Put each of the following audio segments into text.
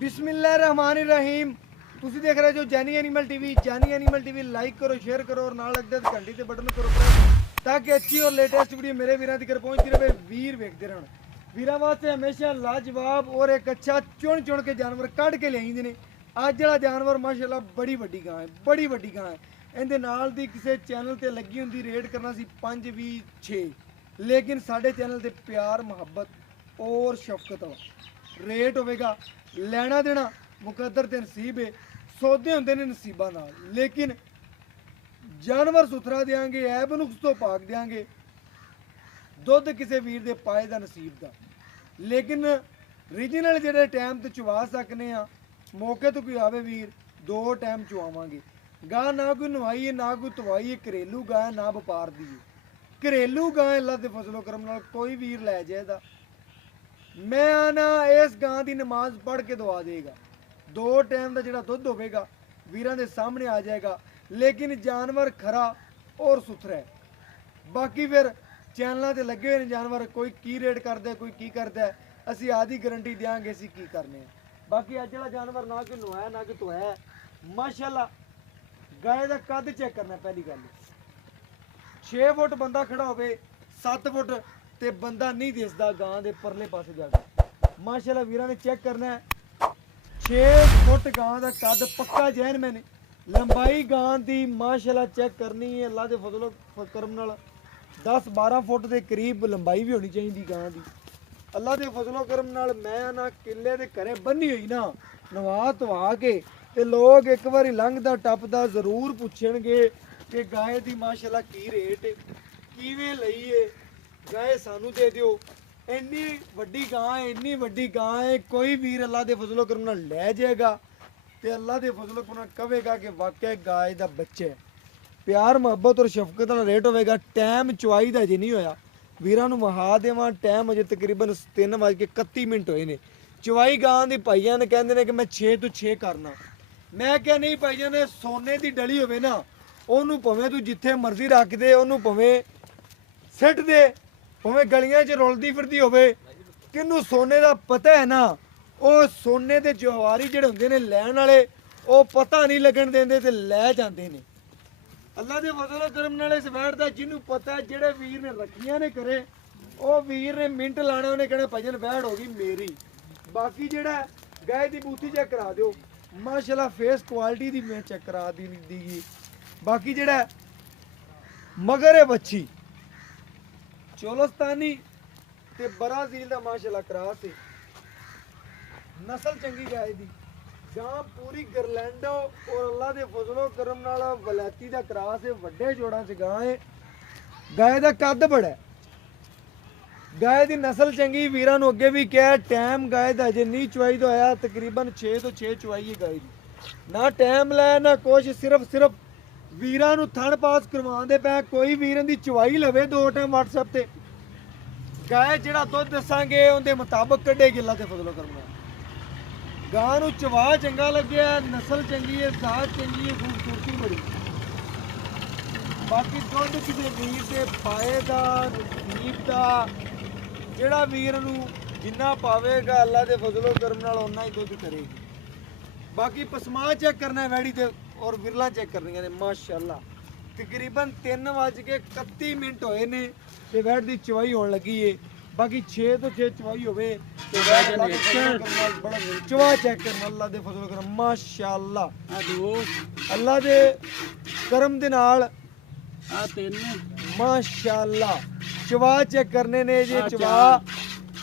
बिस्मिल्लाहिर्रहमानिर्रहीम। ਤੁਸੀਂ ਦੇਖ ਰਹੇ ਜੋ ਜਾਨੀ ਐਨੀਮਲ ਟੀਵੀ ਲਾਈਕ ਕਰੋ ਸ਼ੇਅਰ ਕਰੋ ਔਰ ਨਾਲ ਲੱਗਦੇ ਘੰਟੀ ਤੇ ਬਟਨ ਕਰੋ ਪ੍ਰੈਸ ਤਾਂ ਕਿ ਅੱਛੀ ਔਰ ਲੇਟੈਸਟ ਵੀਡੀਓ ਮੇਰੇ ਵੀਰਾਂ ਤੱਕ ਪਹੁੰਚਦੀ ਰਹੇ। ਵੀਰ ਵੇਖਦੇ ਰਹਿਣ। ਵੀਰਾਂ ਵਾਸਤੇ ਹਮੇਸ਼ਾ ਲਾਜਵਾਬ ਔਰ ਇੱਕ ਅੱਛਾ ਚੁਣ ਕੇ ਜਾਨਵਰ ਕੱਢ ਕੇ ਲਿਆਈਂਦੇ ਨੇ। ਅੱਜ ਵਾਲਾ ਜਾਨਵਰ ਮਾਸ਼ਾਅੱਲਾ ਬੜੀ ਵੱਡੀ ਗਾਂ ਹੈ, ਇਹਦੇ ਨਾਲ ਦੀ ਕਿਸੇ ਚੈਨਲ ਤੇ ਲੱਗੀ ਹੁੰਦੀ ਰੇਟ ਕਰਨਾ ਸੀ 5 20 6, ਲੇਕਿਨ ਸਾਡੇ ਚੈਨਲ ਤੇ ਪਿਆਰ ਮੁਹੱਬਤ ਔਰ ਸ਼ਫਕਤ ਰੇਟ ਹੋਵੇਗਾ। ਲੈਣਾ ਦੇਣਾ ਮੁਕੱਦਰ ਤੇ ਨਸੀਬ ਹੈ, ਸੌਦੇ ਹੁੰਦੇ ਨੇ ਨਸੀਬਾਂ ਨਾਲ, ਲੇਕਿਨ ਜਾਨਵਰ ਸੁਥਰਾ ਦੇਾਂਗੇ, ਐਬ ਨੁਕਸ ਤੋਂ ਪਾਕ ਦੇਾਂਗੇ, ਦੁੱਧ ਕਿਸੇ ਵੀਰ ਦੇ ਪਾਏ ਦਾ ਨਸੀਬ ਦਾ। ਲੇਕਿਨ ਰੀਜਨਲ ਜਿਹੜੇ ਟਾਈਮ ਤੇ ਚਵਾ ਸਕਨੇ ਆ, ਮੌਕੇ ਤੋਂ ਕੋਈ ਆਵੇ ਵੀਰ 2 ਟਾਈਮ ਚਵਾਵਾਂਗੇ। ਗਾਂ ਨਾ ਕੋਈ ਨਵਾਈ ਹੈ ਨਾ ਕੋਈ ਤਵਾਈ ਹੈ, ਘਰੇਲੂ ਗਾਂ ਨਾ ਵਪਾਰ ਦੀ ਹੈ। ਘਰੇਲੂ ਗਾਂ ਅੱਲਾ ਦੇ ਫਜ਼ਲੋ ਕਰਮ ਨਾਲ ਕੋਈ ਵੀਰ ਲੈ ਜਾਏਦਾ, ਮੈਂ ਆਨਾ ਇਸ ਗਾਂ ਦੀ ਨਮਾਜ਼ ਪੜ੍ਹ ਕੇ ਦਵਾ ਦੇਗਾ। 2 ਟਾਈਮ ਦਾ ਜਿਹੜਾ ਦੁੱਧ ਹੋਵੇਗਾ ਵੀਰਾਂ ਦੇ ਸਾਹਮਣੇ ਆ ਜਾਏਗਾ, ਲੇਕਿਨ ਜਾਨਵਰ ਖਰਾ ਔਰ ਸੁਥਰਾ ਹੈ। ਬਾਕੀ ਫਿਰ ਚੈਨਲਾਂ ਤੇ ਲੱਗੇ ਹੋਏ ਨੇ ਜਾਨਵਰ, ਕੋਈ ਕੀ ਰੇਟ ਕਰਦਾ ਕੋਈ ਕੀ ਕਰਦਾ, ਅਸੀਂ ਆਦੀ ਗਰੰਟੀ ਦਿਆਂਗੇ ਅਸੀਂ ਕੀ ਕਰਨੇ ਆ। ਬਾਕੀ ਅੱਜ ਵਾਲਾ ਜਾਨਵਰ ਨਾ ਕੋਈ ਨਵਾਇਆ ਨਾ ਕੋਈ ਧੋਇਆ, ਮਾਸ਼ਾਅੱਲਾ ਗਾਏ ਦਾ ਕੱਦ ਚੈੱਕ ਕਰਨਾ। ਪਹਿਲੀ ਗੱਲ 6 ਫੁੱਟ ਬੰਦਾ ਖੜਾ ਹੋਵੇ, 7 ਫੁੱਟ ਤੇ ਬੰਦਾ ਨਹੀਂ ਦਿਸਦਾ ਗਾਂ ਦੇ ਪਰਲੇ ਪਾਸੇ ਜਾ ਕੇ। ਮਾਸ਼ਾਅੱਲਾ ਵੀਰਾਂ ਨੇ ਚੈੱਕ ਕਰਨਾ 6 ਫੁੱਟ ਗਾਂ ਦਾ ਕੱਦ ਪੱਕਾ ਜੈਨ ਮੈਨੇ। ਲੰਬਾਈ ਗਾਂ ਦੀ ਮਾਸ਼ਾਅੱਲਾ ਚੈੱਕ ਕਰਨੀ ਹੈ, ਅੱਲਾ ਦੇ ਫਜ਼ਲੋ ਕਰਮ ਨਾਲ 10 12 ਫੁੱਟ ਦੇ ਕਰੀਬ ਲੰਬਾਈ ਵੀ ਹੋਣੀ ਚਾਹੀਦੀ ਗਾਂ ਦੀ। ਅੱਲਾ ਦੇ ਫਜ਼ਲੋ ਕਰਮ ਨਾਲ ਮੈਂ ਨਾ ਕਿੱਲੇ ਦੇ ਘਰੇ ਬੰਨੀ ਹੋਈ ਨਾ ਨਵਾ ਧਵਾ ਕੇ, ਤੇ ਲੋਕ ਇੱਕ ਵਾਰੀ ਲੰਘਦਾ ਟੱਪਦਾ ਜ਼ਰੂਰ ਪੁੱਛਣਗੇ ਕਿ ਗਾਂ ਦੀ ਮਾਸ਼ਾਅੱਲਾ ਕੀ ਰੇਟ ਹੈ, ਕਿਵੇਂ ਲਈਏ, ਗਾਂ ਸਾਨੂੰ ਦੇ ਦਿਓ। ਇੰਨੀ ਵੱਡੀ ਗਾਂ ਹੈ, ਕੋਈ ਵੀਰ ਅੱਲਾ ਦੇ ਫਜ਼ਲੋ ਕਰਮ ਨਾਲ ਲੈ ਜਾਏਗਾ ਤੇ ਅੱਲਾ ਦੇ ਫਜ਼ਲੋ ਕਰਮ ਨਾਲ ਕਹੇਗਾ ਕਿ ਵਾਕਿਆ ਗਾਂ ਦਾ ਬੱਚਾ ਹੈ। ਪਿਆਰ ਮੁਹੱਬਤ ਔਰ ਸ਼ਫਕਤ ਨਾਲ ਰੇਟ ਹੋਵੇਗਾ। ਟਾਈਮ ਚੁਆਈ ਦਾ ਅਜੇ ਨਹੀਂ ਹੋਇਆ, ਵੀਰਾਂ ਨੂੰ ਵਹਾ ਦੇਵਾਂ ਟਾਈਮ ਅਜੇ ਤਕਰੀਬਨ 3:31 ਹੋਏ ਨੇ। ਚੁਆਈ ਗਾਂ ਦੀ ਭਾਈਆਂ ਨੇ ਕਹਿੰਦੇ ਨੇ ਕਿ ਮੈਂ 6 ਤੋਂ 6 ਕਰਨਾ। ਮੈਂ ਕਿਹਾ ਨਹੀਂ ਭਾਈਆਂ ਨੇ, ਸੋਨੇ ਦੀ ਡਲੀ ਹੋਵੇ ਨਾ, ਉਹਨੂੰ ਭਾਵੇਂ ਤੂੰ ਜਿੱਥੇ ਮਰਜ਼ੀ ਰੱਖ ਦੇ, ਉਹਨੂੰ ਭਾਵੇਂ ਸਿੱਟ ਦੇ, ਭਾਵੇਂ ਗਲੀਆਂ 'ਚ ਰੁਲਦੀ ਫਿਰਦੀ ਹੋਵੇ, ਕਿਹਨੂੰ ਸੋਨੇ ਦਾ ਪਤਾ ਹੈ ਨਾ, ਉਹ ਸੋਨੇ ਦੇ ਜਵਾਰੀ ਜਿਹੜੇ ਹੁੰਦੇ ਨੇ ਲੈਣ ਵਾਲੇ, ਉਹ ਪਤਾ ਨਹੀਂ ਲੱਗਣ ਦਿੰਦੇ ਤੇ ਲੈ ਜਾਂਦੇ ਨੇ। ਅੱਲਾ ਦੇ ਫਜ਼ਲ ਕਰਮ ਨਾਲ ਇਸ ਵੈਟ ਦਾ ਜਿਹਨੂੰ ਪਤਾ ਹੈ, ਜਿਹੜੇ ਵੀਰ ਨੇ ਰੱਖੀਆਂ ਨੇ ਕਰੇ, ਉਹ ਵੀਰ ਨੇ ਮਿੰਟ ਲਾਣਾ, ਉਹਨੇ ਕਹਿਣਾ ਭਜਨ ਵੈਟ ਹੋ ਗਈ ਮੇਰੀ। ਬਾਕੀ ਜਿਹੜਾ ਗਾਇ ਦੀ ਬੂਥੀ ਚੈੱਕ ਕਰਾ ਦਿਓ, ਮਾਸ਼ਾਅੱਲਾ ਫੇਸ ਕੁਆਲਿਟੀ ਦੀ ਮੈਂ ਚੈੱਕ ਕਰਾ ਦੀ। ਬਾਕੀ ਜਿਹੜਾ ਮਗਰ ਹੈ ਬੱਚੀ ਚੋਲਸਤਾਨੀ ਤੇ ਬਰਾਜ਼ੀਲ ਦਾ ਮਾਸ਼ਾਅੱਲਾ ਕਰਾਸ ਹੈ, ਨਸਲ ਚੰਗੀ ਗਾਇ ਦੀ। ਗਾਂ ਪੂਰੀ ਗਰਲੈਂਡੋ ਔਰ ਅੱਲਾ ਦੇ ਫਜ਼ਲੋ ਕਰਮ ਨਾਲ ਵਲੈਤੀ ਦਾ ਕਰਾਸ ਹੈ, ਵੱਡੇ ਜੋੜਾਂ 'ਚ ਗਾਂ ਹੈ। ਗਾਇ ਦਾ ਕੱਦ ਬੜਾ ਹੈ, ਗਾਇ ਦੀ ਨਸਲ ਚੰਗੀ। ਵੀਰਾਂ ਨੂੰ ਅੱਗੇ ਵੀ ਕਿਹਾ ਟਾਈਮ ਗਾਇ ਦਾ ਅਜੇ ਨਹੀਂ ਚੁਆਈ ਦਾ ਹੋਇਆ, ਤਕਰੀਬਨ 6 ਤੋਂ 6 ਚੁਆਈ ਹੈ ਗਾਇ ਦੀ। ਨਾ ਟਾਈਮ ਲੈ ਨਾ ਕੁਛ, ਸਿਰਫ ਵੀਰਾਂ ਨੂੰ ਥਣ ਪਾਸ ਕਰਵਾਉਂਦੇ ਪਏ। ਕੋਈ ਵੀਰਾਂ ਦੀ ਚੁਆਈ ਲਵੇ 2 ਟਾਈਮ WhatsApp ਤੇ, ਗਾਇ ਜਿਹੜਾ ਦੁੱਧ ਦੱਸਾਂਗੇ ਉਹਦੇ ਮੁਤਾਬਕ ਕੱਢੇ ਗਿੱਲਾ ਤੇ ਫਜ਼ਲੋ ਕਰਨਾ। ਗਾਂ ਨੂੰ ਚਵਾ ਚੰਗਾ ਲੱਗਿਆ, ਨਸਲ ਚੰਗੀ ਹੈ, ਸਾਥ ਚੰਗੀ ਹੈ, ਖੂਬਸੂਰਤੀ ਬੜੀ। ਬਾਕੀ ਦੁੱਧ ਕਿਸੇ ਵੀਰ ਦੇ ਪਾਏ ਦਾ ਨਸੀਬ ਦਾ, ਜਿਹੜਾ ਵੀਰ ਨੂੰ ਜਿੰਨਾ ਪਾਵੇਗਾ ਅੱਲਾ ਦੇ ਫਜ਼ਲੋ ਕਰਮ ਨਾਲ ਓਨਾ ਹੀ ਦੁੱਧ ਕਰੇਗੀ। ਬਾਕੀ ਪਸਮਾ ਚੈੱਕ ਕਰਨਾ ਵੈੜੀ ਤੇ ਔਰ ਵਿਰਲਾ ਚੈੱਕ ਕਰਨੀਆਂ ਨੇ। ਮਾਸ਼ਾਅੱਲਾ ਤਕਰੀਬਨ 3:31 ਹੋਏ ਨੇ ਤੇ ਵੈੜ ਦੀ ਚਵਾਈ ਹੋਣ ਲੱਗੀ ਏ। ਬਾਕੀ 6 ਤੋਂ 6 ਚਵਾਈ ਹੋਵੇ ਤੇ ਬੜਾ ਚਵਾ ਚੈੱਕ ਕਰਨਾ ਅੱਲਾ ਦੇ ਫਜ਼ਲ ਕਰਮ। ਮਾਸ਼ਾਅੱਲਾ ਅੱਲਾ ਦੇ ਕਰਮ ਦੇ ਨਾਲ ਮਾਸ਼ਾਅੱਲਾ ਚਵਾ ਚੈੱਕ ਕਰਨੇ ਨੇ ਜੇ। ਚਵਾ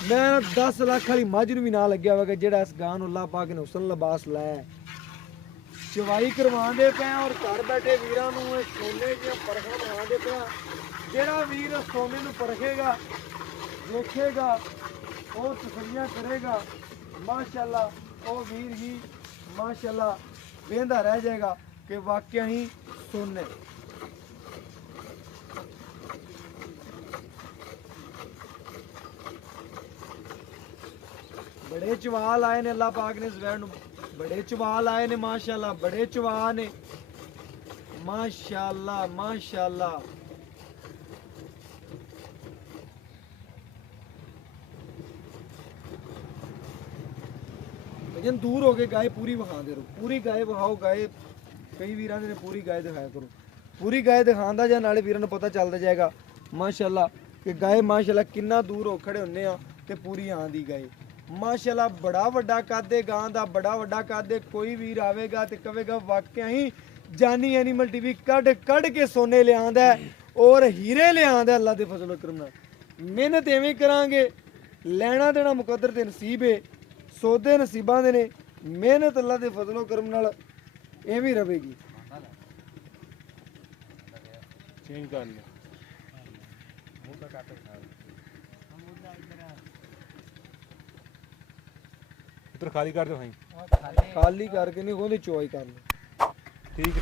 ਮੈਂ 10 ਲੱਖ ਵਾਲੀ ਮੱਝ ਨੂੰ ਵੀ ਨਾ ਲੱਗਿਆ ਹੋਵੇਗਾ ਜਿਹੜਾ ਇਸ ਗਾਂ ਨੂੰ ਅੱਲਾ ਪਾਕ ਨੇ ਹੁਸਨ ਲਿਬਾਸ ਲਾਇਆ। ਚਵਾਈ ਕਰਵਾਉਂਦੇ ਪਏ ਔਰ ਘਰ ਬੈਠੇ ਵੀਰਾਂ ਨੂੰ ਇਹ ਸੋਨੇ ਦੀਆਂ ਪਰਖਾਂ ਬਣਾਉਂਦੇ ਪਏ। ਜਿਹੜਾ ਵੀਰ ਸੋਨੇ ਨੂੰ ਪਰਖੇਗਾ, ਦੇਖੇਗਾ, ਉਹ ਤਸੱਲੀਆਂ ਕਰੇਗਾ, ਮਾਸ਼ਾਅੱਲਾ ਉਹ ਵੀਰ ਹੀ ਮਾਸ਼ਾਅੱਲਾ ਵੇਂਦਾ ਰਹਿ ਜਾਏਗਾ ਕਿ ਵਾਕਿਆ ਹੀ ਸੋਨੇ। बड़े चवाल आए ने अल्लाह पाक ने इस वैन, बड़े चवाल आए ने माशाअल्लाह, बड़े चवा ने माशाअल्लाह माशाअल्लाह। ਭਜਨ ਦੂਰ ਹੋ ਕੇ ਗਾਏ ਪੂਰੀ ਵਿਖਾਉਂਦੇ ਰਹੋ, ਪੂਰੀ ਗਾਏ ਵਿਖਾਓ। ਗਾਏ ਕਈ ਵੀਰਾਂ ਦੇ ਨੇ ਪੂਰੀ ਗਾਏ ਦਿਖਾਇਆ ਕਰੋ, ਪੂਰੀ ਗਾਏ ਦਿਖਾਉਂਦਾ ਜਾਂ ਨਾਲੇ ਵੀਰਾਂ ਨੂੰ ਪਤਾ ਚੱਲਦਾ ਜਾਏਗਾ ਮਾਸ਼ਾਅੱਲਾ ਕਿ ਗਾਏ ਮਾਸ਼ਾਅੱਲਾ ਕਿੰਨਾ ਦੂਰ ਹੋ ਖੜੇ ਹੁੰਨੇ ਆ ਤੇ ਪੂਰੀ ਆਂਦੀ ਗਾਏ ਮਾਸ਼ਾਅੱਲਾ। ਬੜਾ ਵੱਡਾ ਕੱਦ ਹੈ ਗਾਂ ਦਾ, ਬੜਾ ਵੱਡਾ ਕੱਦ ਹੈ। ਕੋਈ ਵੀਰ ਆਵੇਗਾ ਤੇ ਕਹੇਗਾ ਵਾਕਿਆ ਹੀ ਜਾਨੀ ਐਨੀਮਲ ਟੀਵੀ ਕੱਢ ਕੱਢ ਕੇ ਸੋਨੇ ਲਿਆਂਦਾ ਔਰ ਹੀਰੇ ਲਿਆਂਦਾ। ਅੱਲਾ ਦੇ ਫਜ਼ਲ ਕਰਮ ਨਾਲ ਮਿਹਨਤ ਐਵੇਂ ਕਰਾਂਗੇ, ਲੈਣਾ ਦੇਣਾ ਮੁਕੱਦਰ ਤੇ ਨਸੀਬ ਹੈ, ਸੌਦੇ ਨਸੀਬਾਂ ਦੇ ਨੇ। ਮਿਹਨਤ ਅੱਲਾ ਦੇ ਫਜ਼ਲ ਕਰਮ ਨਾਲ ਐਵੇਂ ਰਵੇਗੀ। ਚੇਂਜ ਕਰ ਲਿਆ ਇਧਰ ਖਾਲੀ ਕਰ ਦਿਓ ਭਾਈ, ਖਾਲੀ ਕਰਕੇ ਨਹੀਂ ਉਹਦੀ ਚੁਆਈ ਕਰ ਲਓ। ਠੀਕ ਹੈ।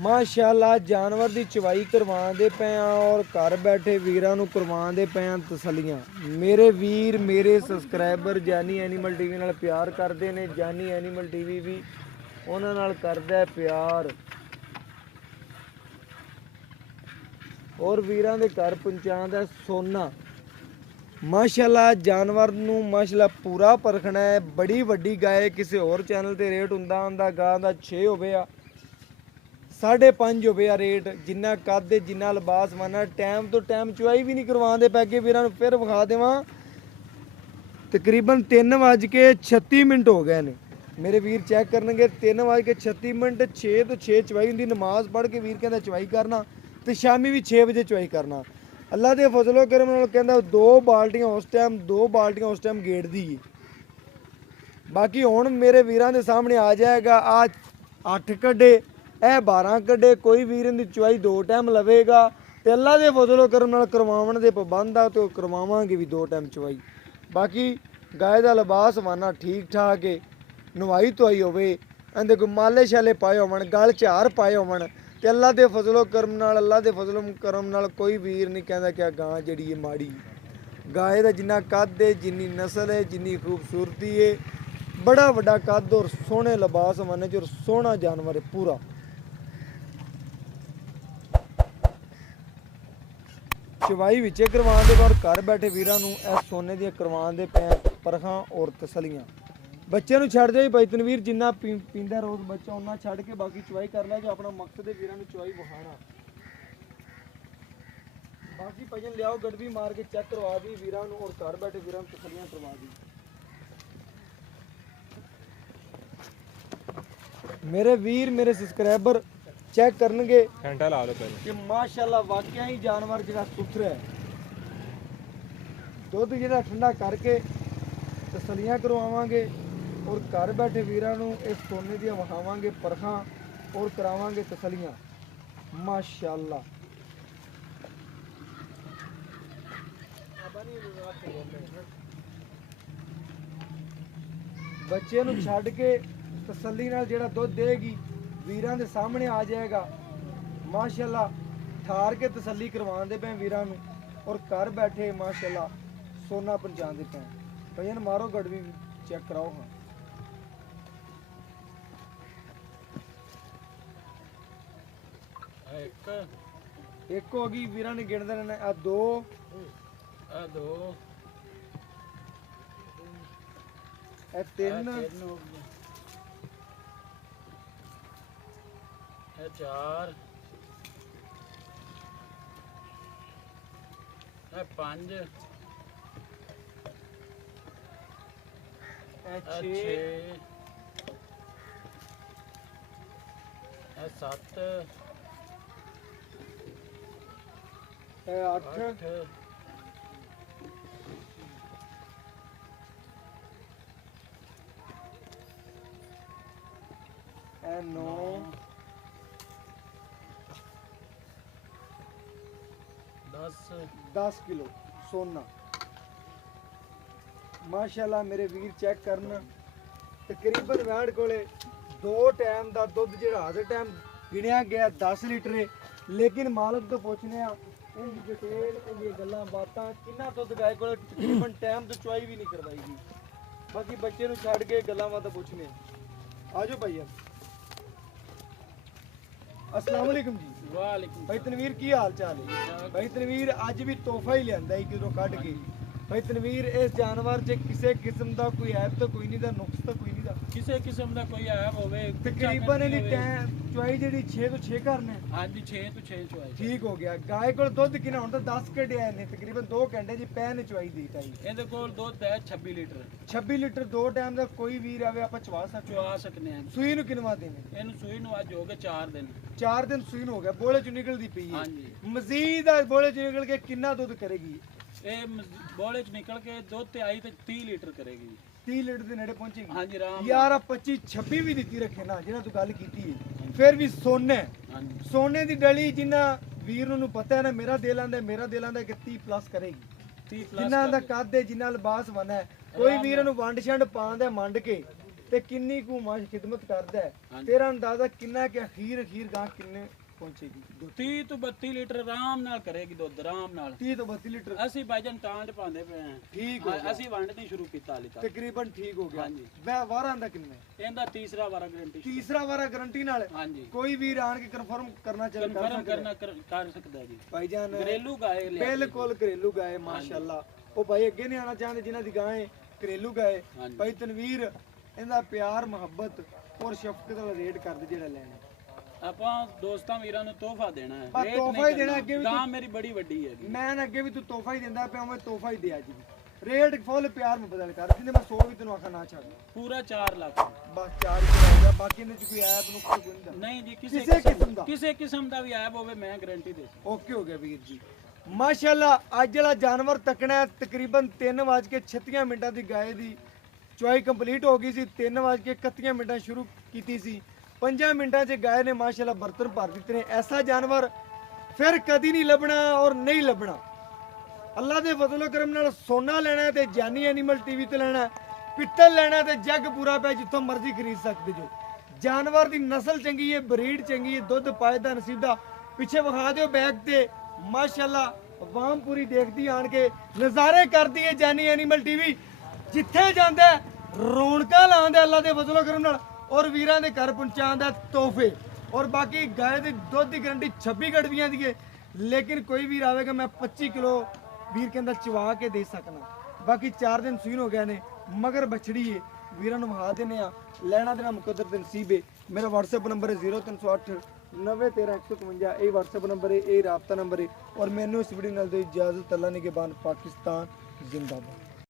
ਮਾਸ਼ਾਅੱਲਾ ਜਾਨਵਰ ਦੀ ਚਵਾਈ ਕਰਵਾਉਂਦੇ ਪਏ ਆ ਔਰ ਘਰ ਬੈਠੇ ਵੀਰਾਂ ਨੂੰ ਕਰਵਾਉਂਦੇ ਪਏ ਆ ਤਸੱਲੀਆਂ। ਮੇਰੇ ਵੀਰ ਮੇਰੇ ਸਬਸਕ੍ਰਾਈਬਰ ਜਾਨੀ ਐਨੀਮਲ ਟੀਵੀ ਨਾਲ ਪਿਆਰ ਕਰਦੇ ਨੇ, ਜਾਨੀ ਐਨੀਮਲ ਟੀਵੀ ਵੀ ਉਹਨਾਂ ਨਾਲ ਕਰਦਾ ਹੈ ਪਿਆਰ ਔਰ ਵੀਰਾਂ ਦੇ ਘਰ ਪਹੁੰਚਾਉਂਦਾ ਸੋਨਾ। ਮਾਸ਼ਾਅੱਲਾ ਜਾਨਵਰ ਨੂੰ ਮਾਸ਼ਾਅੱਲਾ ਪੂਰਾ ਪਰਖਣਾ ਹੈ। ਬੜੀ ਵੱਡੀ ਗਾਏ ਕਿਸੇ ਹੋਰ ਚੈਨਲ ਤੇ ਰੇਟ ਹੁੰਦਾ ਗਾਂ ਦਾ 6 ਹੋਵੇ ਆ 5.5 ਹੋਵੇ ਆ ਰੇਟ। ਜਿੰਨਾ ਕੱਦ ਜਿੰਨਾ ਲਿਬਾਸ ਮਾਨਾ ਟਾਈਮ ਤੋਂ ਟਾਈਮ ਚੁਆਈ ਵੀ ਨਹੀਂ ਕਰਵਾਉਂਦੇ ਪੈ ਕੇ ਵੀਰਾਂ ਨੂੰ। ਫਿਰ ਵਿਖਾ ਦੇਵਾਂ ਤਕਰੀਬਨ 3:36 ਹੋ ਗਏ ਨੇ। ਮੇਰੇ ਵੀਰ ਚੈੱਕ ਕਰਨਗੇ 3:36 6 ਤੋਂ 6 ਚਵਾਈ ਹੁੰਦੀ। ਨਮਾਜ਼ ਪੜ੍ਹ ਕੇ ਵੀਰ ਕਹਿੰਦਾ ਚਵਾਈ ਕਰਨਾ ਤੇ ਸ਼ਾਮੀ ਵੀ 6 ਵਜੇ ਚਵਾਈ ਕਰਨਾ। ਅੱਲਾ ਦੇ ਫਜ਼ਲੋ ਕਰਮ ਨਾਲ ਕਹਿੰਦਾ 2 ਬਾਲਟੀਆਂ ਉਸ ਟਾਈਮ ਗੇੜ ਦੀ। ਬਾਕੀ ਹੁਣ ਮੇਰੇ ਵੀਰਾਂ ਦੇ ਸਾਹਮਣੇ ਆ ਜਾਏਗਾ ਆ 8 ਕੱਢੇ ਇਹ 12 ਕੱਢੇ। ਕੋਈ ਵੀਰ ਦੀ ਚਵਾਈ 2 ਟਾਈਮ ਲਵੇਗਾ ਤੇ ਅੱਲਾ ਦੇ ਫਜ਼ਲੋ ਕਰਮ ਨਾਲ ਕਰਵਾਉਣ ਦੇ ਪਾਬੰਦ ਆ ਤੇ ਕਰਵਾਵਾਂਗੇ ਵੀ 2 ਟਾਈਮ ਚਵਾਈ। ਬਾਕੀ ਗਾਏ ਦਾ ਲਿਬਾਸ ਵਾਨਾ ਠੀਕ ਠਾਕ ਹੈ, ਨਵਾਈ ਧੋਈ ਹੋਵੇ, ਇਹਦੇ ਕੋਈ ਮਾਲੇ ਛਾਲੇ ਪਾਏ ਹੋਣ, ਗਲ ਝਾਰ ਪਾਏ ਹੋਣ ਤੇ ਅੱਲਾ ਦੇ ਫਜ਼ਲੋ ਕਰਮ ਨਾਲ ਕੋਈ ਵੀਰ ਨਹੀਂ ਕਹਿੰਦਾ ਕਿ ਆ ਗਾਂ ਜਿਹੜੀ ਹੈ ਮਾੜੀ। ਗਾਏ ਦਾ ਜਿੰਨਾ ਕੱਦ ਹੈ, ਜਿੰਨੀ ਨਸਲ ਹੈ, ਜਿੰਨੀ ਖੂਬਸੂਰਤੀ ਹੈ, ਬੜਾ ਵੱਡਾ ਕੱਦ ਔਰ ਸੋਹਣੇ ਲਿਬਾਸ ਵਾਨੇ ਚ ਔਰ ਸੋਹਣਾ ਜਾਨਵਰ ਹੈ ਪੂਰਾ। ਚਵਾਈ ਵਿੱਚੇ ਕਰਵਾਉਣ ਦੇ ਬਾਅਦ ਘਰ ਬੈਠੇ ਵੀਰਾਂ ਨੂੰ ਇਹ ਸੋਨੇ ਦੀਆਂ ਕਰਵਾਉਣ ਦੇ ਪੈ ਪਰਖਾਂ ਔਰ ਤਸਲੀਆਂ। ਬੱਚੇ ਨੂੰ ਛੱਡ ਦੇ ਭਾਈ ਤਨਵੀਰ, ਜਿੰਨਾ ਪੀਂਦਾ ਰੋਜ਼ ਬੱਚਾ ਉਹਨਾਂ ਛੱਡ ਕੇ ਬਾਕੀ ਚਵਾਈ ਕਰ ਲੈ ਜੋ ਆਪਣਾ ਮਕਸਦ ਹੈ ਵੀਰਾਂ ਨੂੰ ਚਵਾਈ ਵਿਖਾਉਣਾ। ਬਾਕੀ ਭਜਨ ਲਿਆਓ ਗੜਵੀ ਮਾਰ ਕੇ ਚੈੱਕ ਕਰਵਾ ਦੀ ਵੀਰਾਂ ਨੂੰ ਔਰ ਘਰ ਬੈਠੇ ਵੀਰਾਂ ਨੂੰ ਤਸਲੀਆਂ ਕਰਵਾ ਦੀ। ਮੇਰੇ ਵੀਰ ਮੇਰੇ ਸਬਸਕ੍ਰਾਈਬਰ ਚੈੱਕ ਕਰਨਗੇ ਘੰਟਾ ਲਾ ਲਓ ਪਹਿਲੇ ਕਿ ਮਾਸ਼ਾਅੱਲਾ ਵਾਕਿਆ ਹੀ ਜਾਨਵਰ ਜਿਹੜਾ ਸੁਥਰਾ ਹੈ। ਦੁੱਧ ਜਿਹੜਾ ਠੰਡਾ ਕਰਕੇ ਤਸਲੀਆਂ ਕਰਵਾਵਾਂਗੇ ਔਰ ਘਰ ਬੈਠੇ ਵੀਰਾਂ ਨੂੰ ਇਸ ਸੋਨੇ ਦੀਆਂ ਵਿਖਾਵਾਂਗੇ ਪਰਖਾਂ ਔਰ ਕਰਾਵਾਂਗੇ ਤਸਲੀਆਂ ਮਾਸ਼ਾਅੱਲਾ। ਬੱਚੇ ਨੂੰ ਛੱਡ ਕੇ ਤਸੱਲੀ ਨਾਲ ਜਿਹੜਾ ਦੁੱਧ ਦੇਗੀ ਵੀਰਾਂ ਦੇ ਸਾਹਮਣੇ ਆ ਜਾਏਗਾ ਮਾਸ਼ਾਅੱਲਾ। ਠਾਰ ਕੇ ਤਸੱਲੀ ਕਰਵਾਉਂਦੇ ਪਏ ਵੀਰਾਂ ਨੂੰ ਔਰ ਘਰ ਬੈਠੇ ਮਾਸ਼ਾਅੱਲਾ ਸੋਨਾ ਪਹੁੰਚਾਉਂਦੇ ਪਏ। ਭਜਨ ਮਾਰੋ ਗੜਵੀ ਚੈੱਕ ਕਰਾਓ। ਹਾਂ ਇੱਕ ਹੋ ਗਈ ਵੀਰਾਂ ਨੇ ਗਿਣਦੇ ਰਹਿਣਾ। ਆ 2 ਇਹ 3 ਇਹ 4 ਇਹ 5 ਇਹ 6 ਇਹ 7 ਇਹ 8 ਇਹ 9 10 ਕਿਲੋ ਸੋਨਾ ਮਾਸ਼ਾਅੱਲਾ। ਮੇਰੇ ਵੀਰ ਚੈੱਕ ਕਰਨ ਤਕਰੀਬਨ ਵੈੜ ਕੋਲੇ 2 ਟਾਈਮ ਦਾ ਦੁੱਧ ਜਿਹੜਾ ਹਰ ਟਾਈਮ ਗਿਣਿਆ ਗਿਆ 10 ਲੀਟਰ ਹੈ। ਲੇਕਿਨ ਮਾਲਕ ਤੋਂ ਪੁੱਛਨੇ ਆ ਇਹਦੀ ਡਿਟੇਲ ਇਹਦੀਆਂ ਗੱਲਾਂ ਬਾਤਾਂ ਕਿੰਨਾ ਦੁੱਧ ਗਾਏ ਕੋਲ ਤਕਰੀਬਨ ਟਾਈਮ ਤੋਂ ਚੁਆਈ ਵੀ ਨਹੀਂ ਕਰਵਾਈ ਗਈ। ਬਾਕੀ ਬੱਚੇ ਨੂੰ ਛੱਡ ਕੇ ਗੱਲਾਂ ਬਾਤਾਂ ਪੁੱਛਨੇ ਆਜੋ ਭਾਈ। अस्सलाम वालेकुम जी। वालेकुम भाई तनवीर की हाल चाल है? भाई तनवीर अज भी तोहफा ही लिया किधरों कट के ਭਾਈ ਤਨਵੀਰ ਇਸ ਜਾਨਵਰ 'ਚ ਕਿਸੇ ਕਿਸਮ ਦਾ ਕੋਈ ਐਬ ਤਾਂ ਕੋਈ ਨਹੀਂ ਦਾ ਨੁਕਸ ਤਾਂ ਕੋਈ ਨਹੀਂ ਦਾ ਕਿਸੇ ਕਿਸਮ ਦਾ ਕੋਈ ਐਬ ਹੋਵੇ ਤਕਰੀਬਨ ਇਹਦੀ ਟਾਈਮ ਚੁਆਈ ਜਿਹੜੀ 6 ਤੋਂ 6 ਕਰਨੇ ਹਾਂਜੀ 6 ਤੋਂ 6 ਚੁਆਈ ਠੀਕ ਹੋ ਗਿਆ ਗਾਏ ਕੋਲ ਦੁੱਧ ਕਿੰਨਾ ਹੁਣ ਤਾਂ 10 ਕੱਢਿਆ ਇਹਨੇ ਤਕਰੀਬਨ 2 ਘੰਟੇ ਦੀ ਪੈਨ ਚੁਆਈ ਦੀ ਤਾਈ ਇਹਦੇ ਕੋਲ ਦੁੱਧ ਹੈ 26 ਲੀਟਰ 26 ਲੀਟਰ 2 ਟਾਈਮ ਦਾ ਕੋਈ ਵੀਰ ਆਵੇ ਆਪਾਂ ਚਵਾ ਸਕਦੇ ਚੁਆ ਸਕਨੇ ਆ ਸੂਈ ਨੂੰ ਕਿੰਨਵਾ ਦੇਣੇ ਇਹਨੂੰ ਸੂਈ ਨੂੰ ਅੱਜ ਹੋ ਗਏ 4 ਦਿਨ 4 ਦਿਨ ਸੂਈ ਨੂੰ ਹੋ ਗਿਆ ਬੋਲੇ ਚ ਨਿਕਲਦੀ ਪਈ ਹੈ ਹਾਂਜੀ ਮਜ਼ੀਦ ਆ ਬੋਲੇ ਚ ਨਿਕਲ ਕੇ ਕਿੰਨਾ ਦੁੱਧ ਕਰੇਗੀ ਇਹ ਬੋਲੇ ਚ ਨਿਕਲ ਕੇ ਦੁੱਧ ਤੇ ਆਈ ਤੇ 30 ਲੀਟਰ ਕਰੇਗੀ 30 ਲੀਟਰ ਦੇ ਨੇੜੇ ਪਹੁੰਚੇਗੀ ਹਾਂਜੀ ਰਾਮ ਯਾਰ ਆ 25 26 ਵੀ ਦਿੱਤੀ ਰੱਖੇ ਨਾ ਜਿਹੜਾ ਤੂੰ ਗੱਲ ਕੀਤੀ ਹੈ ਫਿਰ ਵੀ ਸੋਨੇ ਹਾਂਜੀ ਸੋਨੇ ਦੀ ਡਲੀ ਜਿੰਨਾ ਵੀਰ ਨੂੰ ਪਤਾ ਹੈ ਨਾ ਮੇਰਾ ਦਿਲ ਆਂਦਾ ਕਿ 30 ਪਲੱਸ ਕਰੇਗੀ 30 ਪਲੱਸ ਜਿੰਨਾ ਦਾ ਕੱਦ ਹੈ ਜਿੰਨਾ ਲਿਬਾਸ ਬਣਾ ਹੈ ਕੋਈ ਵੀਰ ਨੂੰ ਵੰਡ ਛੰਡ ਪਾਉਂਦਾ ਮੰਡ ਕੇ ਤੇ ਕਿੰਨੀ ਕੁ ਮਾਸ਼ ਖਿਦਮਤ ਕਰਦਾ ਹੈ ਤੇਰਾ ਅੰਦਾਜ਼ਾ ਕਿੰਨਾ ਕਿ ਅਖੀਰ ਗਾਂ ਕਿੰਨੇ ਪਹੁੰਚੇਗੀ 30 ਤੋਂ 32 ਲੀਟਰ ਆਰਾਮ ਨਾਲ ਕਰੇਗੀ ਦੁੱਧ ਆਰਾਮ ਨਾਲ 30 ਤੋਂ 32 ਲੀਟਰ ਅਸੀਂ ਭਾਈਜਾਨ ਟਾਂਡ ਪਾਉਂਦੇ ਪਏ ਹਾਂ ਠੀਕ ਹੋ ਗਿਆ ਅਸੀਂ ਵੰਡ ਨਹੀਂ ਸ਼ੁਰੂ ਕੀਤਾ ਹਾਲੇ ਤੱਕ ਤਕਰੀਬਨ ਠੀਕ ਹੋ ਗਿਆ ਹਾਂਜੀ ਮੈਂ ਵਾਰਾਂ ਦਾ ਕਿੰਨਾ ਇਹਦਾ ਤੀਸਰਾ ਵਾਰਾ ਗਰੰਟੀ ਤੀਸਰਾ ਵਾਰਾ ਗਾਰੰਟੀ ਨਾਲ ਹਾਂਜੀ ਕੋਈ ਵੀਰ ਆਣ ਕੇ ਕਨਫਰਮ ਕਰਨਾ ਚਾਹੇ ਕਨਫਰਮ ਕਰਨਾ ਕਰ ਸਕਦਾ ਜੀ ਭਾਈਜਾਨ ਘਰੇਲੂ ਗਾਏ ਲਿਆ ਬਿਲਕੁਲ ਘਰੇਲੂ ਗਾਏ ਮਾਸ਼ਾਅੱਲਾ ਉਹ ਭਾਈ ਅੱਗੇ ਨਹੀਂ ਆਣਾ ਚਾਹੁੰਦੇ ਜਿਨ੍ਹਾਂ ਦੀ ਗਾਂ ਹੈ ਘਰੇਲੂ ਗਾਏ ਹਾਂਜੀ। ਭਾਈ ਤਨਵੀਰ ਇਹਦਾ ਪਿਆਰ ਮੁਹੱਬਤ ਔਰ ਸ਼ਫਕਤ ਵਾਲਾ ਰੇਟ ਕਰਦੇ ਜਿਹੜਾ ਲੈਣਾ ਆਪਾਂ ਦੋਸਤਾਂ ਵੀਰਾਂ ਨੂੰ ਤੋਹਫਾ ਦੇਣਾ ਹੈ ਬਸ ਰੇਟ ਤੋਹਫਾ ਨਹੀਂ ਹੀ ਦੇਣਾ, ਅੱਗੇ ਵੀ ਗਾਂ ਮੇਰੀ ਬੜੀ ਵੱਡੀ ਹੈਗੀ ਮੈਂ ਅੱਗੇ ਵੀ ਤੂੰ ਤੋਹਫਾ ਹੀ ਦਿੰਦਾ ਪਿਆ ਮੈਂ ਤੋਹਫਾ ਹੀ ਦਿਆ ਜੀ ਰੇਟ ਫੁੱਲ ਪਿਆਰ ਨੂੰ ਬਦਲ ਕਰ ਜਿੰਨੇ ਮੈਂ 100 ਵੀ ਤੈਨੂੰ ਆਖਾ ਨਾ ਛੱਡ ਪੂਰਾ 4 ਲੱਖ ਬਸ 4 ਹੀ ਰਹਿ ਗਿਆ ਬਾਕੀ ਇਹਦੇ ਚ ਕੋਈ ਐਪ ਨੂੰ ਕੋਈ ਨਹੀਂ ਨਹੀਂ ਜੀ ਕਿਸੇ ਕਿਸਮ ਦਾ ਕਿਸੇ ਕਿਸਮ ਦਾ ਵੀ ਐਬ ਹੋਵੇ ਮੈਂ ਗਾਰੰਟੀ ਦੇ ਸਕਦਾ ਓਕੇ ਹੋ ਗਿਆ ਵੀਰ ਜੀ ਮਾਸ਼ਾਅੱਲਾ ਅੱਜ ਵਾਲਾ ਜਾਨਵਰ ਤੱਕਣਾ ਹੈ, ਤਕਰੀਬਨ 3:36 ਮਿੰਟਾਂ ਦੀ ਗਾਏ ਦੀ ਚੁਆਈ ਕੰਪਲੀਟ ਹੋ ਗਈ ਸੀ 3:31 ਮਿੰਟਾਂ ਸ਼ੁਰੂ ਕੀਤੀ ਸੀ 5 ਮਿੰਟਾਂ 'ਚ ਗਾਏ ਨੇ ਮਾਸ਼ਾਅੱਲਾ ਬਰਤਨ ਭਰ ਦਿੱਤੇ ਨੇ ਐਸਾ ਜਾਨਵਰ ਫਿਰ ਕਦੀ ਨਹੀਂ ਲੱਭਣਾ ਔਰ ਨਹੀਂ ਲੱਭਣਾ ਅੱਲਾ ਦੇ ਫਜ਼ਲ ਕਰਮ ਨਾਲ ਸੋਨਾ ਲੈਣਾ ਹੈ ਤੇ ਜਾਨੀ ਐਨੀਮਲ ਟੀਵੀ ਤੇ ਲੈਣਾ ਹੈ, ਪਿੱਤਲ ਲੈਣਾ ਹੈ ਤੇ ਜੱਗ ਪੂਰਾ ਪਿਆ ਜਿੱਥੋਂ ਮਰਜ਼ੀ ਖਰੀਦ ਸਕਦੇ ਜੋ ਜਾਨਵਰ ਦੀ ਨਸਲ ਚੰਗੀ ਹੈ ਬਰੀਡ ਚੰਗੀ ਹੈ ਦੁੱਧ ਪਾਇਦਾ ਨਸੀਬ ਦਾ ਪਿੱਛੇ ਵਿਖਾ ਦਿਓ ਬੈਗ ਤੇ ਮਾਸ਼ਾਅੱਲਾ ਆਵਾਮ ਪੂਰੀ ਦੇਖਦੀ ਆਣ ਕੇ ਨਜ਼ਾਰੇ ਕਰਦੀ ਹੈ ਜਾਨੀ ਐਨੀਮਲ ਟੀਵੀ ਜਿੱਥੇ ਜਾਂਦਾ ਹੈ, ਰੌਣਕਾਂ ਲਾਉਂਦਾ ਅੱਲਾ ਦੇ ਫਜ਼ਲ ਕਰਮ ਨਾਲ ਔਰ ਵੀਰਾਂ ਦੇ ਘਰ ਪਹੁੰਚਾਉਂਦਾ ਤੋਹਫੇ ਔਰ ਬਾਕੀ ਗਾਏ ਦੀ ਦੁੱਧ ਦੀ ਗਰੰਟੀ 26 ਗੜਵੀਆਂ ਦੀ ਹੈ ਲੇਕਿਨ ਕੋਈ ਵੀਰ ਆਵੇਗਾ ਮੈਂ 25 ਕਿਲੋ ਵੀਰ ਕਹਿੰਦਾ ਚਵਾ ਕੇ ਦੇ ਸਕਣਾ ਬਾਕੀ 4 ਦਿਨ ਸੂਨ ਹੋ ਗਏ ਨੇ ਮਗਰ ਬਛੜੀ ਹੈ ਵੀਰਾਂ ਨੂੰ ਵਹਾ ਦਿੰਦੇ ਆ ਲੈਣਾ ਦੇਣਾ ਮੁਕੱਦਰ ਤੇ ਨਸੀਬ ਹੈ ਮੇਰਾ WhatsApp ਨੰਬਰ ਹੈ 0308 90153 ਇਹ WhatsApp ਨੰਬਰ ਹੈ ਇਹ ਰਾਬਤਾ ਨੰਬਰ ਹੈ ਔਰ ਮੈਨੂੰ ਇਸ ਵੀਡੀਓ ਨਾਲ ਦੇ ਇਜਾਜ਼ਤ ਅੱਲਾ ਨਿਗਹਿਬਾਨ ਪਾਕਿਸਤਾਨ ਜ਼ਿੰਦਾਬਾਦ